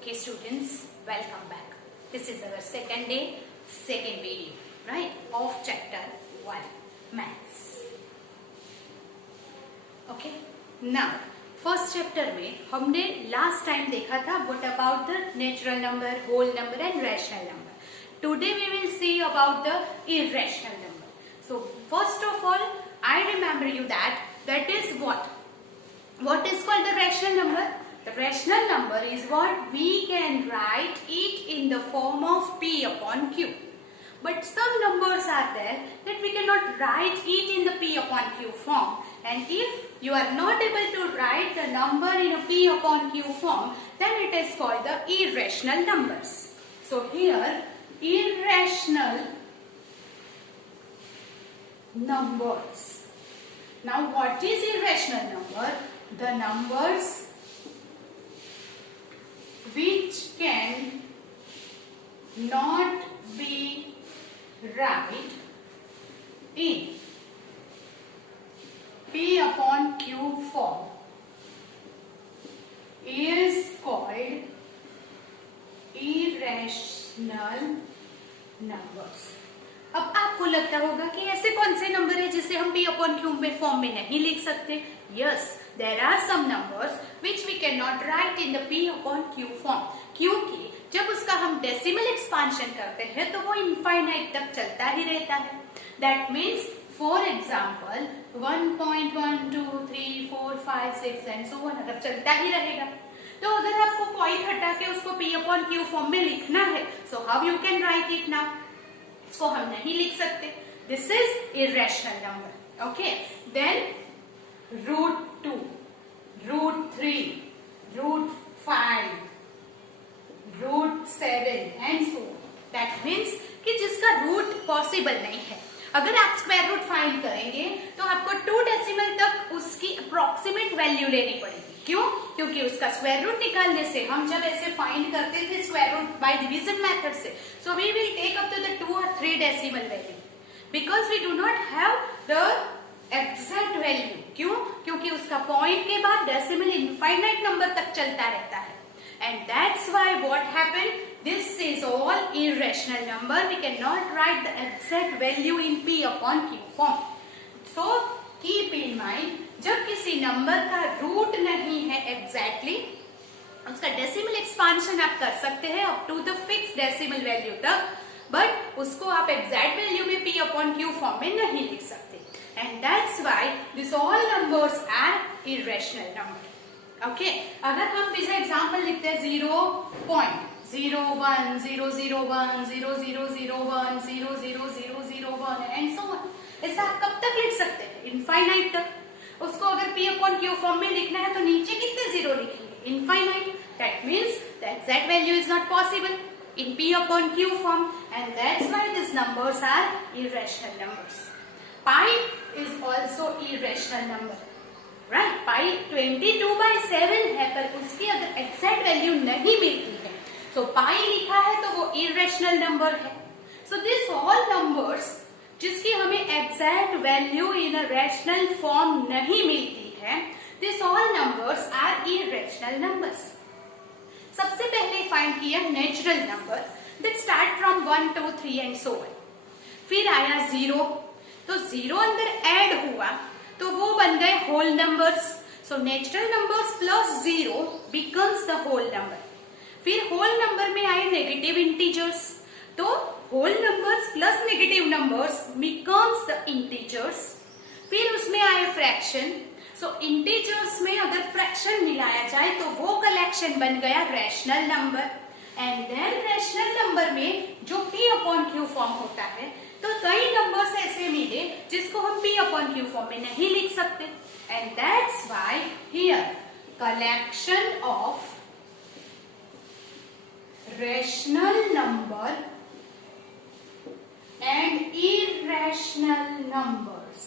Okay students, welcome back. This is our second day, second video, right, of chapter 1, maths. Okay, now first chapter में हमने last time देखा था what about the natural number, whole number and rational number. Today we will see about the irrational number. So first of all, I remember you that is what is called the rational number. The rational number is what we can write it in the form of P upon Q. But some numbers are there that we cannot write it in the P upon Q form. And if you are not able to write the number in a P upon Q form, then it is called the irrational numbers. So here, irrational numbers. Now what is irrational number? The numbers which can not be right in P upon Q form is called irrational numbers. अब आपको लगता होगा कि ऐसे कौन से number है जिसे हम P upon Q में फॉर्म में नहीं लिख सकते? Yes, there are some numbers which we cannot write in the P upon Q form. क्योंकि जब उसका हम डेसिमल एक्सपांशन करते हैं तो वो इनफाइनाइट तक चलता ही रहता है. That means, for example, 1.1, 2, 3, 4, 5, 6 and so on अगर चलता ही रहेगा. तो अगर आपको पॉइंट हटा के उसको P upon Q फॉर्म में लिखना है, so how you can write it now? इसको हम नहीं लिख सकते. This is irrational number. Okay. Then √2, √3, √5, √7 and so on. That means कि जिसका रूट पॉसिबल नहीं है. अगर आप स्क्वायर रूट फाइंड करेंगे तो आपको 2 डेसिमल तक उसकी अप्रोक्सीमेट वैल्यू लेनी पड़ेगी. क्यों? क्योंकि उसका स्क्वायर रूट निकालने से हम जब ऐसे फाइंड करते थे square root by division method से, so we will take up to the 2 or 3 decimal value because we do not have the exact value. क्यों? क्योंकि उसका पॉइंट के बाद डेसिमल इनफाइनाइट नंबर तक चलता रहता है. And that's why what happened, this is all irrational number. We can not write the exact value in P upon Q form. So keep in mind, जब किसी नंबर का root नहीं है exactly, उसका डेसिमल एक्सपांशन आप कर सकते हैं up to the fix decimal value तक, बट उसको आप एग्जैक्ट वैल्यू में P अपॉन Q फॉर्म में नहीं लिख सकते. And that's why these all numbers are irrational number. Okay? अगर हम पिछले एग्जाम्पल लिखते हैं 0.01, 00001, 0001, 00001 and so on, ऐसा आप कब तक लिख सकते हैं? इनफाइनाइट तक. उसको अगर P अपॉन Q फॉर्म में लिखना है तो नीचे कितने जीरो लिखेंगे? Infinite. That means the exact value is not possible in P upon Q form, and that's why these numbers are irrational numbers. Pi is also irrational number, right? Pi 22/7 है पर उसकी अगर exact value नहीं मिलती है, so pi लिखा है तो वो irrational number है. So this all numbers जिसकी हमें exact value in a rational form नहीं मिलती है, this all numbers are irrational numbers. सबसे पहले फाइंड किया natural number that start from 1, 2, 3 and so on. फिर आया 0, तो 0 अंदर ऐड हुआ तो वो बन गए whole numbers. So natural numbers plus 0 becomes the whole number. फिर होल नंबर में आए नेगेटिव इंटीजर्स, तो whole numbers plus negative numbers becomes the integers. फिर उसमें आए फ्रैक्शन. सो इंटीजर्स में अगर फ्रैक्शन मिलाया जाए तो वो कलेक्शन बन गया rational number. And then rational number में जो P अपॉन Q फॉर्म होता है, तो कई नंबर्स ऐसे मिले जिसको हम P अपॉन Q फॉर्म में नहीं लिख सकते. And that's why here collection of rational number and irrational numbers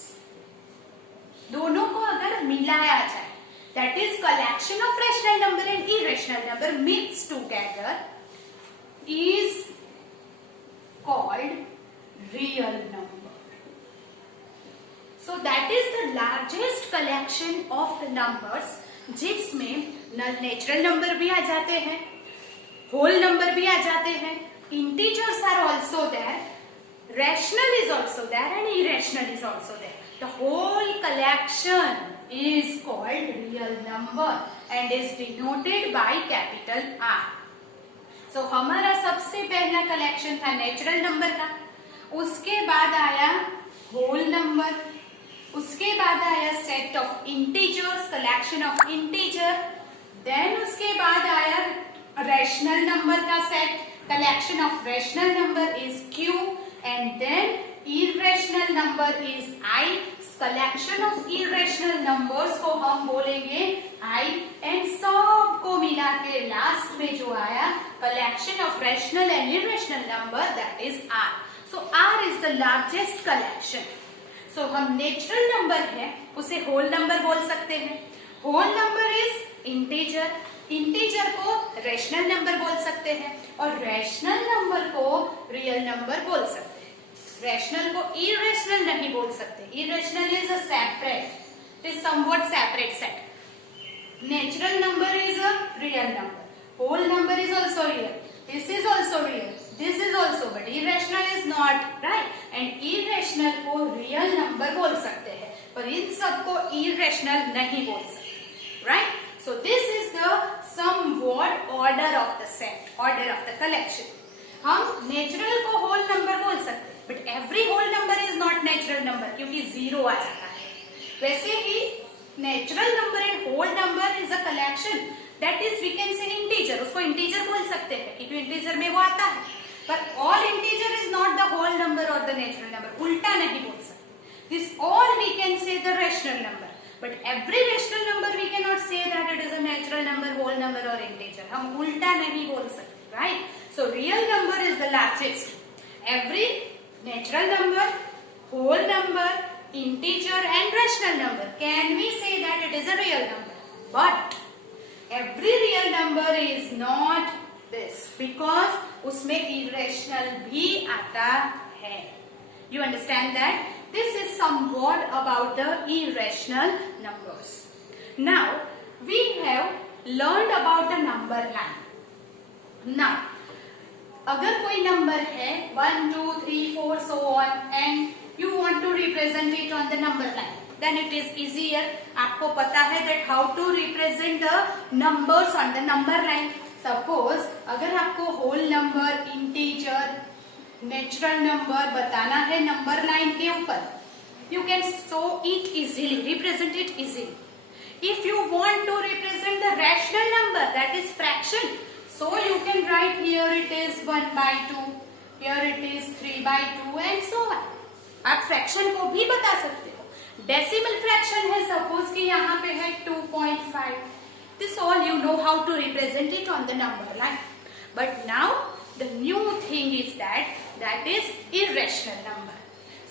दोनों को अगर मिलाया जाए, that is collection of rational number and irrational number mix together is called real number. So that is the largest collection of the numbers जिसमें natural number भी आ जाते हैं, होल नंबर भी आ जाते हैं, integers are also there, rational is also there and irrational is also there. The whole collection is called real number and is denoted by capital R. So हमारा सबसे पहला कलेक्शन था नेचुरल नंबर का, उसके बाद आया होल नंबर, उसके बाद आया set of integers, collection of integer, then उसके बाद आया रैशनल नंबर का set, collection of rational number is Q, and then irrational number is I, collection of irrational numbers को हम बोलेंगे I, and सब को मिला के लास्ट में जो आया collection of rational and irrational number, that is R. So R is the largest collection. So हम नेचुरल नंबर है उसे होल नंबर बोल सकते हैं, whole number is integer, integer को रैशनल नंबर बोल सकते हैं और रैशनल नंबर को रियल नंबर बोल सकते हैं, रैशनल को इरेशनल नहीं बोल सकते, irrational is a separate, it is somewhat separate set, natural number is a real number, whole number is also real, this is also real, this is also, but irrational is not, right, and irrational को real number बोल सकते हैं पर इन सबको irrational नहीं बोल सकते, right. So this is the somewhat order of the set, order of the collection. हम नेचुरल को होल नंबर बोल सकते हैं, but every whole number is not natural number क्योंकि जीरो आ जाता है. वैसे ही natural number and whole number is a collection, that is we can say integer, उसको इंटीजर बोल सकते हैं क्योंकि इंटीजर में वो आता है, पर all integer is not the whole number और द नेचुरल नंबर, उल्टा नहीं बोल सकते. This all we can say the rational number, but every rational number we cannot say that it is a natural number, whole number or integer. हम उल्टा नहीं बोल सकते, right? So real number is the largest. Every natural number, whole number, integer and rational number, can we say that it is a real number? But every real number is not this because उसमें irrational भी आता है. You understand that? This is somewhat about the irrational numbers. Now, we have learned about the number line. Now, अगर कोई number है 1, 2, 3, 4 so on and you want to represent it on the number line, then it is easier. आपको पता है that how to represent the numbers on the number line. Suppose अगर आपको whole number, integer, natural number बताना है number line के ऊपर, you can show it easily, represent it easily. If you want to represent the rational number that is fraction, so you can write here it is 1/2, here it is 3/2 and so on. आप fraction को भी बता सकते हो. Decimal fraction है, suppose कि यहाँ पे है 2.5. This all you know how to represent it on the number line. But now the new thing is that is irrational number.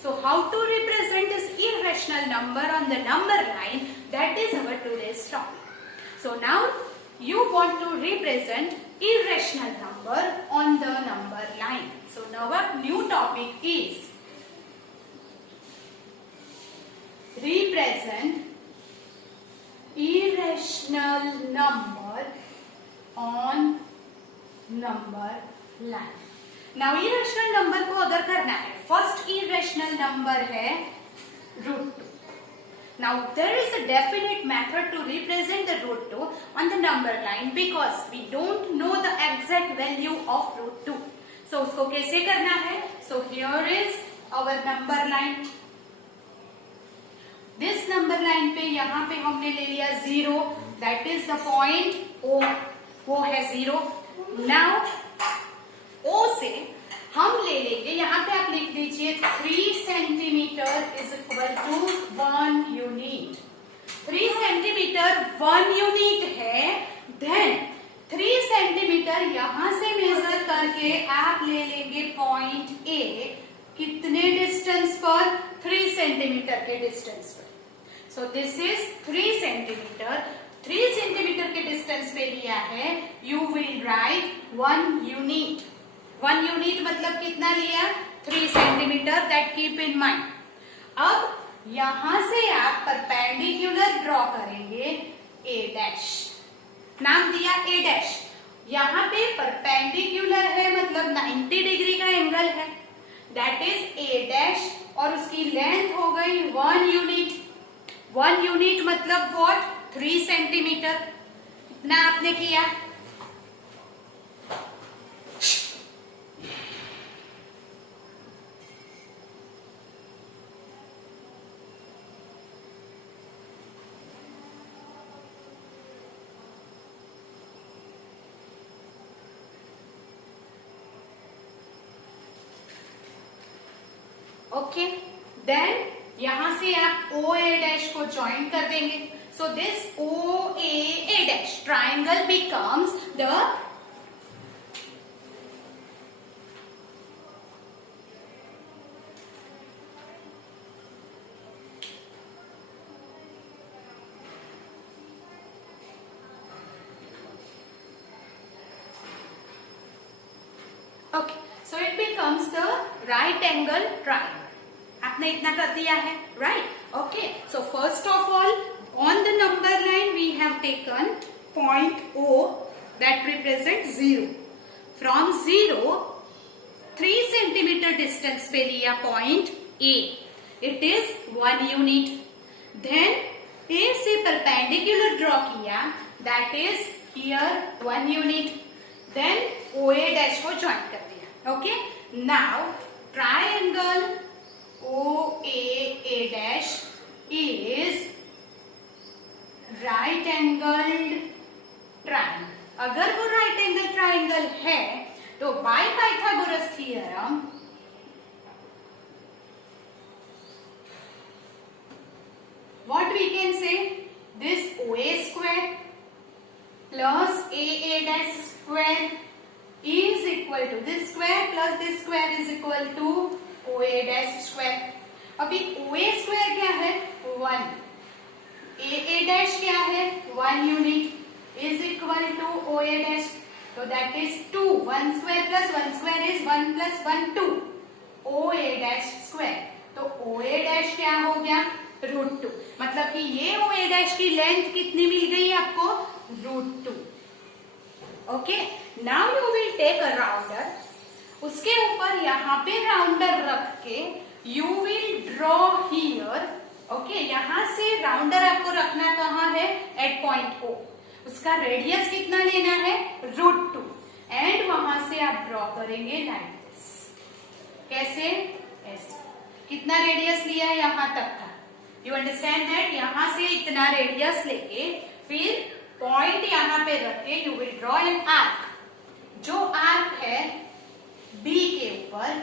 So how to represent this irrational number on the number line, that is our today's topic. So now you want to represent irrational number on the number line. So now our new topic is represent irrational number on number line. Now irrational number को अगर करना है, first irrational number है √2. Now there is a definite method to represent the √2 on the number line because we don't know the exact value of √2. So उसको कैसे करना है? So here is our number line. This number line पे यहाँ पे हमने ले लिया 0, that is the point O, वो है 0. Now O से हम ले लेंगे, यहाँ पे आप लिख दीजिए 3 centimetre is equal to 1 unit. 3 centimetre 1 unit है. देन 3 सेंटीमीटर यहाँ से मेजर करके आप ले लेंगे पॉइंट A. कितने डिस्टेंस पर? 3 सेंटीमीटर के डिस्टेंस पर. So this is 3 centimetre. 3 centimetre के डिस्टेंस पे लिया है. You will write 1 unit. 1 unit मतलब कितना लिया? 3 centimetre. That keep in mind. अब यहां से आप परपेंडिकुलर ड्रॉ करेंगे A डैश. नाम दिया A डैश. यहाँ पे परपेंडिकुलर है मतलब 90 डिग्री का एंगल है, दैट इज ए डैश, और उसकी लेंथ हो गई 1 यूनिट। 1 यूनिट मतलब व्हाट, 3 सेंटीमीटर। इतना आपने किया। ओके, देन यहां से आप ओ ए डैश को ज्वाइन कर देंगे। So this O A dash triangle becomes the okay, so it becomes the right angle triangle. आपने इतना कर दिया है, right? Okay, so first of all on the number line we have taken point O that represents 0. From 0 3 centimetre distance पे लिया point A. It is 1 unit. Then A से perpendicular draw किया, that is here 1 unit. Then OA dash को join कर दिया। Okay, now triangle OAA dash is right angled triangle. अगर वो right angle triangle है तो by Pythagoras theorem what we can say, this OA square plus AA dash square is equal to this square plus this square is equal to OA dash square. अभी OA square क्या है, 1, AA dash क्या है, 1 unit is equal to OA dash, so that is 2. 1 square plus 1 square is 1 plus 1 2, OA dash square. तो OA dash क्या हो गया, √2। मतलब कि ये OA dash की लेंथ कितनी मिल गई आपको, √2। Okay, now you will take a rounder, उसके ऊपर यहाँ पे राउंडर रख के you will draw here. Okay, यहाँ से राउंडर आपको रखना कहाँ है, एट पॉइंट O। उसका रेडियस कितना लेना है, √2, एंड वहां से आप ड्रॉ करेंगे लाइक दिस। कैसे, ऐसे। कितना रेडियस लिया है, यहाँ तक था। यू अंडरस्टैंड दैट, यहाँ से इतना रेडियस लेके फिर पॉइंट यहाँ पे रख के you will draw an arc. जो आर्क है B के ऊपर